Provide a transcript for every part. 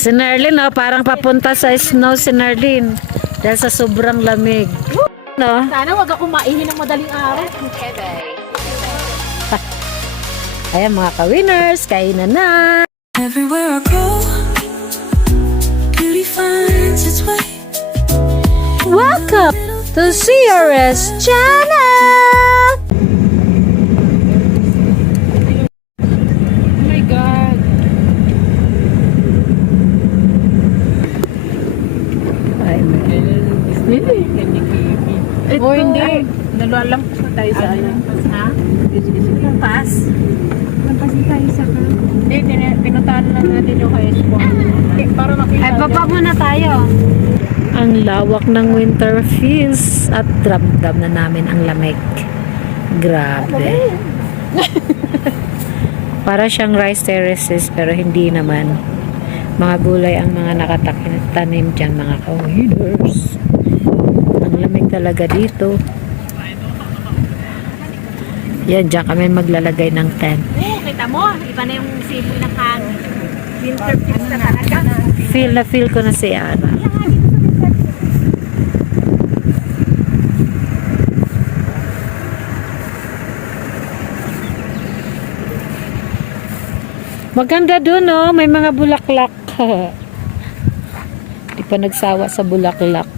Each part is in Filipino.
Si Nerlin, oh, parang papunta sa snow si Nerlin. Dahil sa sobrang lamig. No? Sana wag ako maihi ng madaling araw. Ayan mga ka-winners, kainan na! Everywhere I go, beauty finds its way. Welcome to CRS Channel! Oh my God. Ay, Oh, hindi. Nalalampas na tayo sa ano. Ha? Lampas? Lampas na tayo sa ka. Hindi, pinuntahan lang natin yung kay Espo. Para makita. Ay, baba muna tayo. Ang lawak ng winter feels at ramdam na namin ang lamig. Grabe. Para siyang rice terraces pero hindi naman. Mga gulay ang mga nakatanim dyan, mga ka-winners. Ang lamig talaga dito. Yan, dyan kami maglalagay ng tent. Oo, kita mo. Iba na yung simoy ng hangin. Winter fix na talaga. Feel na feel ko na si Ara. Maganda dun, oh. May mga bulaklak. Di pa nagsawa sa bulaklak.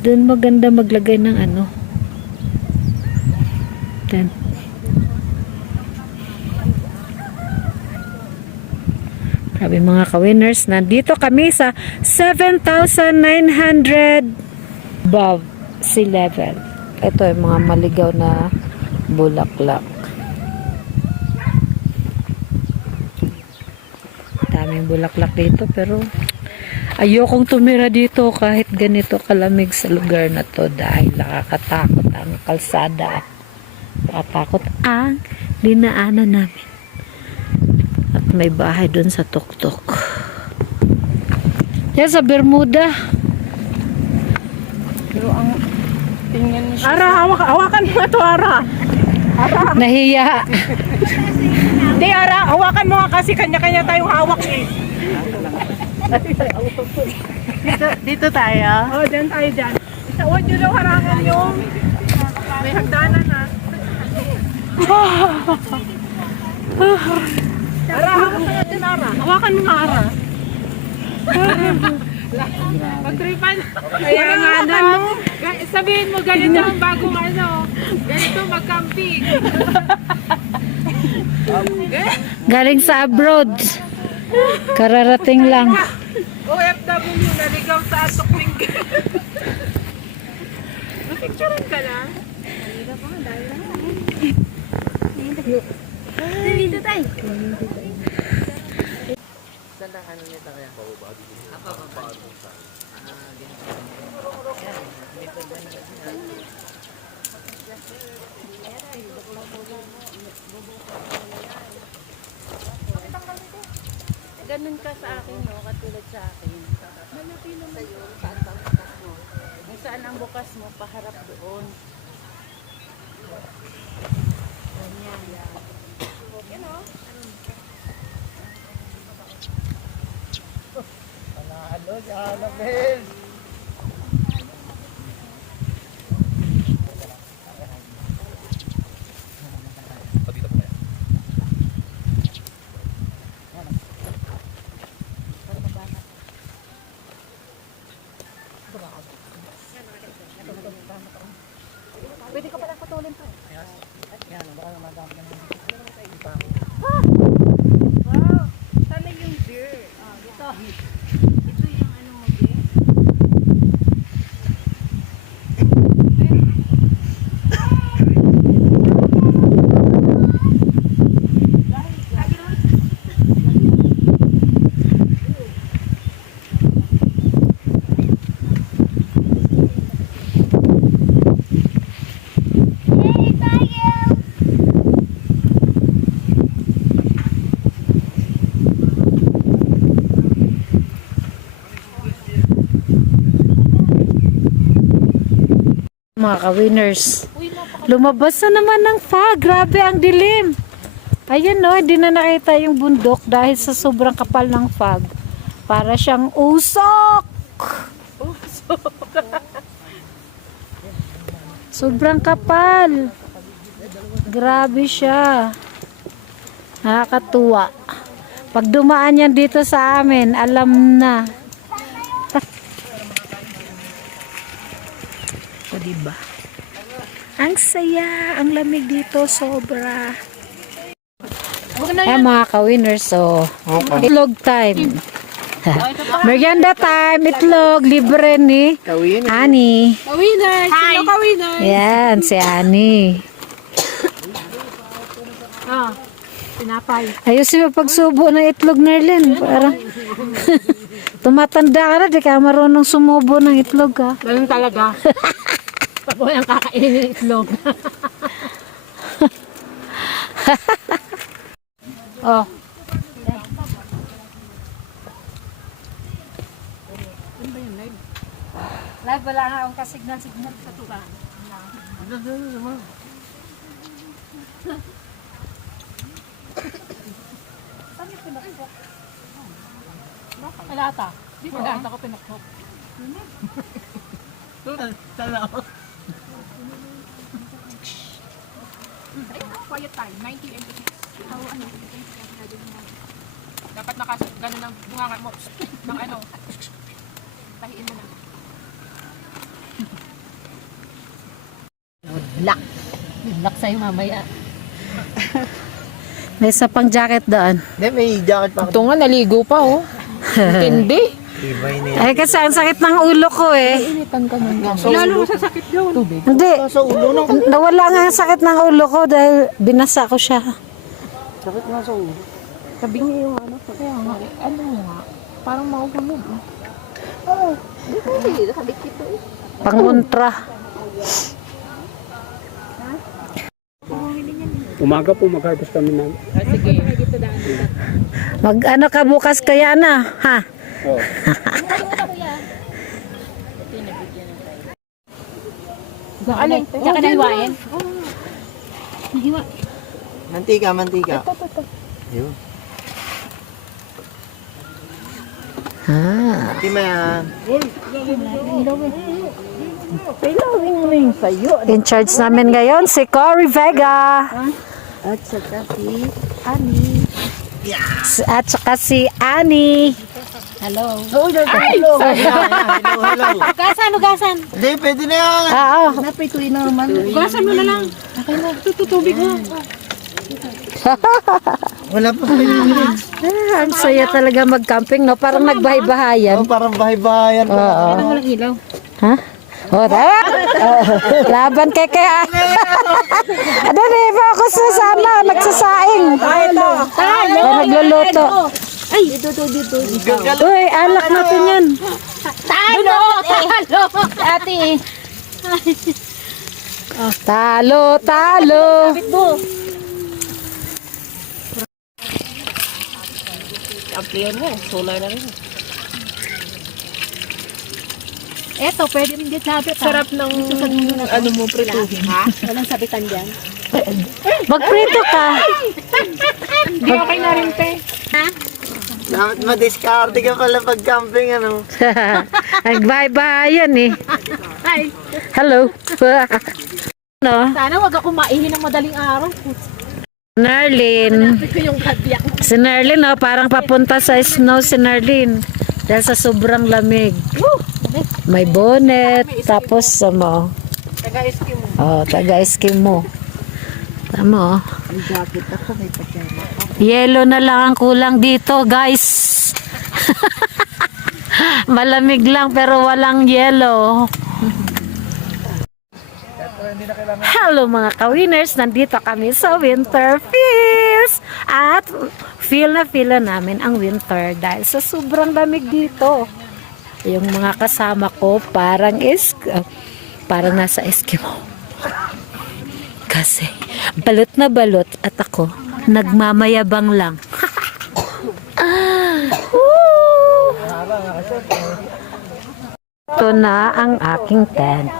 Dun maganda maglagay ng ano. Tent. Grabe mga ka-winners. Nandito kami sa 7,900 above sea level. Ito yung mga maligaw na bulaklak. Daming bulaklak dito pero ayokong tumira dito kahit ganito kalamig sa lugar na to dahil nakakatakot ang kalsada. Nakakatakot ang dinaanan namin. At may bahay dun sa tuktok. Yan sa Bermuda. Pero ang tingnan niya. Ara, hawakan mo nga to, Ara. Nahiya. Hindi, Ara, hawakan mo nga kasi kanya-kanya tayong hawak eh. Dito tayo? Oo, dyan tayo dyan. Huwag nyo daw harangan yung may hagdanan ha. Ara, hawakan mo natin, Ara. Hawakan mo nga, Ara. Pagtripan. Kaya nga mo. Sabihin mo, ganito ang bagong ano. Ganito mag-camping. Galing sa abroad. Kararating lang. OFW, naligaw sa Atukling. Napicturean ka na? Dito tayo. Ganun ka sa akin, no? Katulad sa akin. Sa'yo, saan ang bukas mo? Kung saan ang bukas mo, paharap doon. Ganyan. Yan, no? Panalo si Annabel! Pwede ka palang putulin pa. Yan, baka madami ka naman. Wow! Sana yung beer. Dito. Ito yung ano mo, beer. Mga ka-winners. Lumabas na naman ng fog. Grabe ang dilim. Ayun no, hindi na nakita yung bundok dahil sa sobrang kapal ng fog. Para siyang usok. Sobrang kapal. Grabe siya. Nakakatuwa. Pag dumaan yan dito sa amin, alam na. O diba? Ang saya, ang lamig dito, sobra. Ay mga ka-winners, so itlog time. Merienda time, itlog, libre ni Ani. Ka-winner! Sino ka-winner? Yan, si Ani. Ah, pinapay. Ayusin mo pagsubo ng itlog, Nerlin. Parang tumatanda ka na, di ka marunong sumubo ng itlog, ha? Ganun talaga. Pag walang kakainin ng itlog. Oh. Live, wala nga akong kasignal-signal sa tuba. Alata. Di ba alata ko pinakpok? Quiet time, 90 and 86. Ano? Dapat gano'n ang bunga mo. Ng ano. Tahiin mo na. Black. Black sa'yo mamaya. May isa pang jacket doon. Hindi, may jacket pa. Ito nga, naligo pa oh. Hindi. Ibay na yan. Ay, kasi ang sakit ng ulo ko eh. Initan ka na. Lalo sa sakit yun. Tubig. Hindi. Sa ulo na. Nawala nga ang sakit ng ulo ko dahil binasa ko siya. Sakit nga sa ulo. Sabi niya yung ano. Kaya nga, ano nga. Parang maugamog. Panguntra. Umaga po mag-harvest kami na. Sige. Mag-ano ka bukas kaya na, ha? Oh. Alin? Diyan ka nahiwain? Mantika, mantika. Yun. Ah. Hindi mo yan. In charge namin ngayon si Cory Vega. At saka si Ani. At saka si Ani. Hello. Hello, hello. Gasan, gasan. Hindi, pwede na yan. Oo. Napituin na naman. Gasan mo na lang. Okay na. Tutubig mo. Wala pa pinili. Ah, ang saya talaga mag-camping, no? Parang nagbahay-bahayan. Oh, parang bahay-bahayan pa. Oo. Walang ilaw. Ha? Oh, tama. Oh, laban kay kaya. Ano na, focus na sana. Nagsasaing. O, nagluluto. Ay, dito. Uy, alak natin yan. Talo! Talo! Ate. Talo, talo. Amplihan mo. Solar na rin. Eto, pwede rin din sabit. Sarap ng ano mo, prituhin. Ha? Walang sabitan dyan. Magprito ka. Hindi okay na rin, te. Dapat madiskarte ka pala pag camping, ano? Nagbahay-bahayan eh. Ay, Hello. No? sana wag ako maihin ng madaling araw. Narlin. Ito yung kadyak. Si Narlin, oh, parang papunta sa snow si Narlin. Dahil sa sobrang lamig. May bonnet, tapos mo. Taga-eskim mo. Oh, taga-eskim mo. Tama, oh. May jacket ako, may pajama. Yellow na lang ang kulang dito, guys. Malamig lang pero walang yellow. Hello mga ka-winners, nandito kami sa Winterfest. At feel na namin ang winter dahil sa sobrang lamig dito. Yung mga kasama ko parang nasa Eskimo. Kasi balot na balot at ako nagmamayabang lang. Ito na ang aking tent.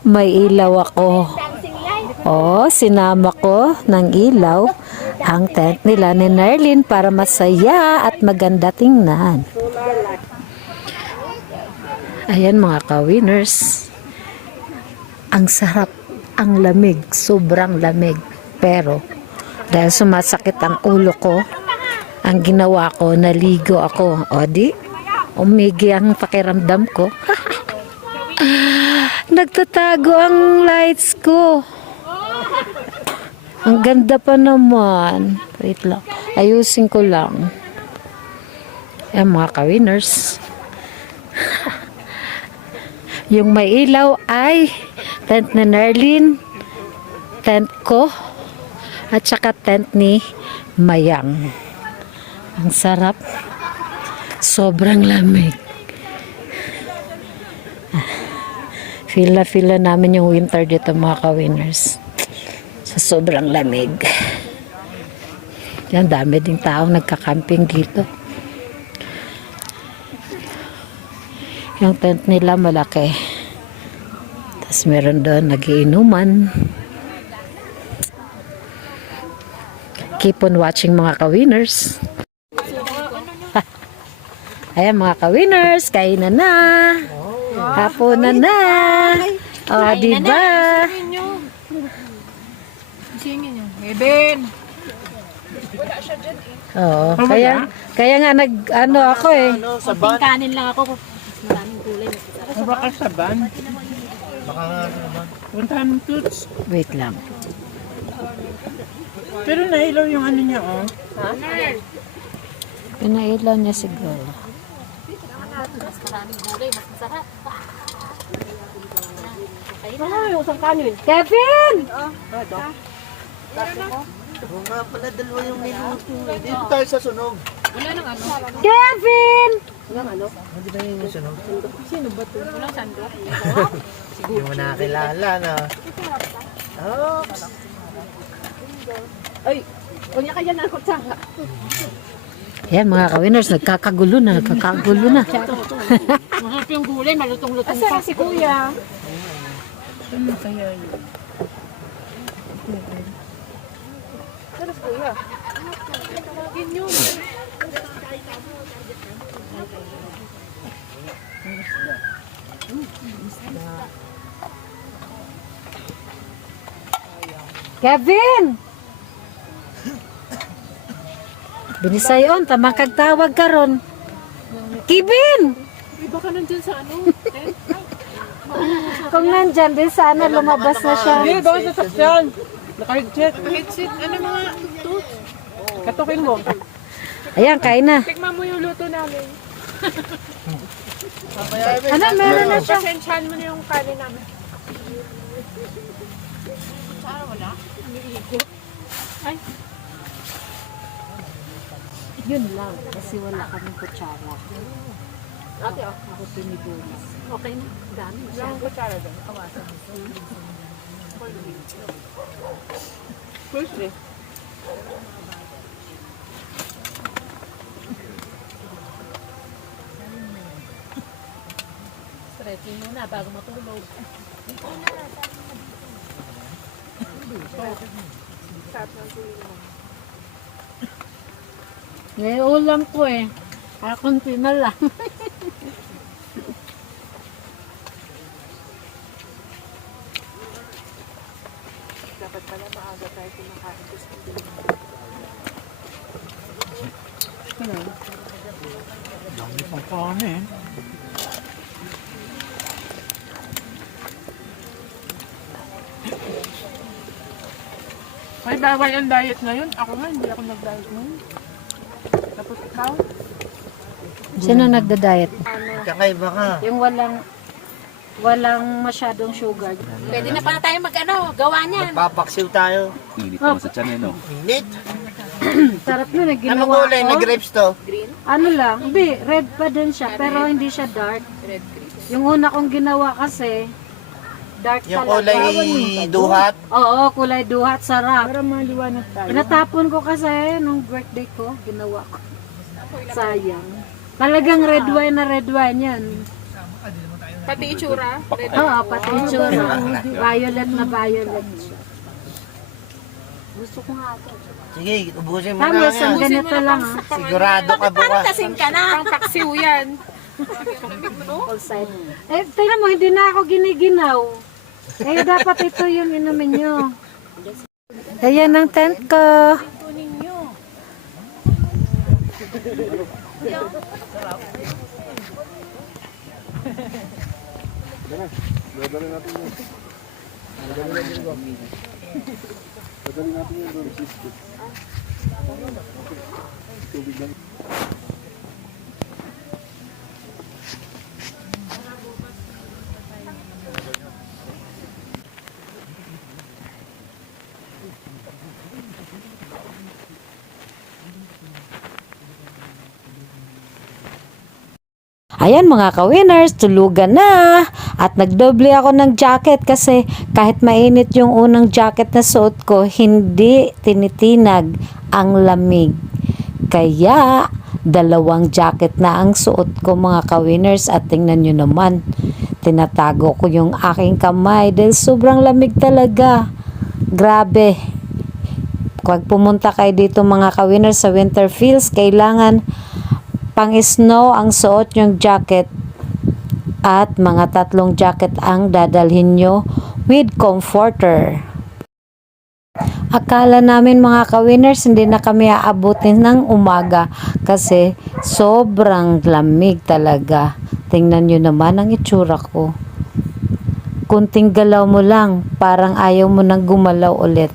May ilaw ako. Sinama ko ng ilaw ang tent nila ni Nerlin para masaya at maganda tingnan. Ayan mga ka-winners. Ang sarap, ang lamig, sobrang lamig. Pero dahil sumasakit ang ulo ko, ang ginawa ko, naligo ako. O di, umigi ang pakiramdam ko. Nagtatago ang lights ko. Ang ganda pa naman. Wait lang. Ayusin ko lang. Ayan mga ka-winners. Yung may ilaw ay tent ni Nerlin, tent ko, at saka tent ni Mayang. Ang sarap. Sobrang lamig. Feel na namin yung winter dito mga ka-winners. Sa sobrang lamig. Yan, dami ding taong nagka-camping dito. Yung tent nila malaki. Tapos meron doon nagiinuman. Keep on watching mga ka-winners. Ayan mga ka-winners, kainan na. Hapunan na. O, diba? Singin nyo. Eben! Oo, kaya nga ako eh. Kanin lang ako. Maraming gulay. Baka sa van. Baka nga naman. Puntahan ng toots. Wait lang. Pero nailaw yung ano niya, oh. Pinailaw niya siguro. Maraming gulay. Mas masarap. Yung isang kanin. Kevin! Oo nga pala, dalawa yung niluto. Dito tayo sa sunog. Wala nang ano. Kevin! Hindi ba yun yung sunog? Sino ba ito? Walang sandok. Hindi mo nakakilala, no? Oh, Ay! Kunya kaya na ako tsaka. Yan mga ka-winners, nagkakagulo na. Masarap yung gulay. Malutong-lutong pa. Asa si kuya? Ano kaya yun? Sarap kuya. Tawagin nyo. Kevin! Binisayon, tamakag tawag ka ron. Kevin! Iba ka nandyan sa ano? Kung nandyan din sana lumabas na siya. Hindi, baka sa sakyan. Naka-headset. Headset. Ano mga tooth? Katukin mo. Ayan, kain na. Tikman mo yung luto namin. Ano, meron na siya. Pasensyahan mo na yung kanin namin. Saan wala? Umiikot. Ay. Yun lang, kasi wala kaming kutsara. Ate, oh. Ako tinibulas. Okay na. Dami. Wala akong kutsara doon. Kawasan mo. First day. Stretching muna bago matulog. May ulam ko eh. Kakunti na lang. Dapat pala maaga tayo kumakain ko sa Dami pang kanin. Ay, bawal ang diet ngayon. Ako nga, hindi ako nag-diet ngayon. Tapos ikaw? Sino nagda-diet? kakaiba ka. Yung walang masyadong sugar. Pwede na pala tayo gawa niyan. Papaksiw tayo. Init naman sa tiyan, no? Init. Sarap yun, Anong ginawa kulay ko. na grapes to? Ano lang, hindi, red pa din siya, pero hindi siya dark. Red grapes. Yung una kong ginawa kasi, dark Yung talaga. kulay duhat. Oo, kulay duhat, sarap. Para maliwanag tayo. Pinatapon ko kasi nung birthday ko, ginawa ko. Sayang. Talagang red wine yan. Pati itsura. Red. Oo, pati yung tsura. Violet na violet siya. Sige, ubusin mo Tama, na sa yan. ganito lang ha. Sigurado ka bukas. Kasing ka na. Pang paksiw yan. Eh, tingnan mo, hindi na ako giniginaw. Eh, dapat ito yung inumin nyo. Ayan ang tent ko. Ayan mga ka-winners, tulugan na. At nagdoble ako ng jacket kasi kahit mainit yung unang jacket na suot ko, hindi tinitinag ang lamig. Kaya, dalawang jacket na ang suot ko mga ka-winners at tingnan nyo naman, tinatago ko yung aking kamay dahil sobrang lamig talaga. Grabe. Pag pumunta kayo dito mga ka-winners sa Winterfields, kailangan pang snow ang suot yung jacket at mga 3 jacket ang dadalhin nyo with comforter. Akala namin mga ka-winners hindi na kami aabutin ng umaga kasi sobrang lamig talaga. Tingnan nyo naman ang itsura ko. Kunting galaw mo lang, parang ayaw mo nang gumalaw ulit.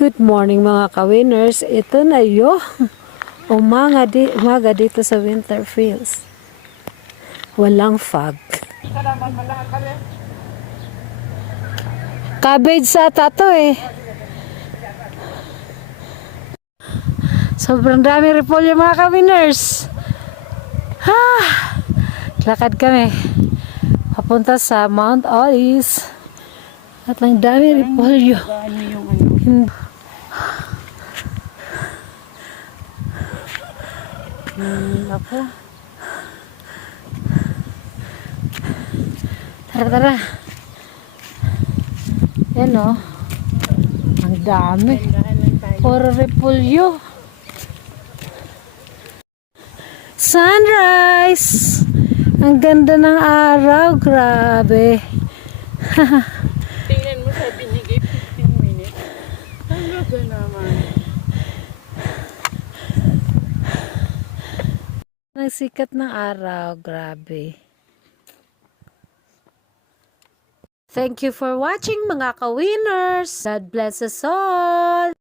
Good morning mga ka-winners. Ito na yung umaga dito sa Winterfields. Walang fog. Cabbage sa tato eh. Sobrang dami repolyo mga ka-winners. Lakad kami. Papunta sa Mount Olives. At ang dami repolyo. Ako. Tara. Yan o. Ang dami. Puro repolyo. Sunrise! Ang ganda ng araw. Grabe. Tingnan mo sa binigay 15 minutes. Ang ganda naman. Ang sikat ng araw. Grabe. Thank you for watching mga ka-winners. God bless us all.